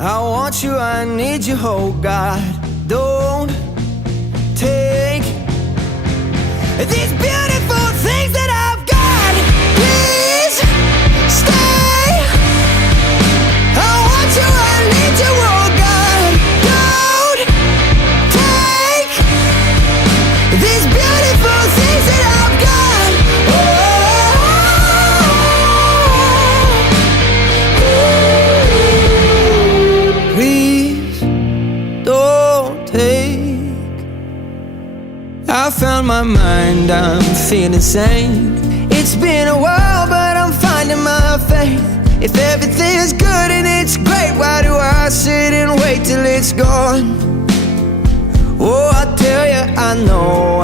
I want you, I need you, oh God. Don't take these beautiful things that I've got. Please stay. I want you, I need you, oh God. Don't take these beautiful things that I've got. Please don't take. I found my mind, I'm feeling sane. It's been a while, but I'm finding my faith. If everything's good and it's great, why do I sit and wait till it's gone? Oh, I tell you, I know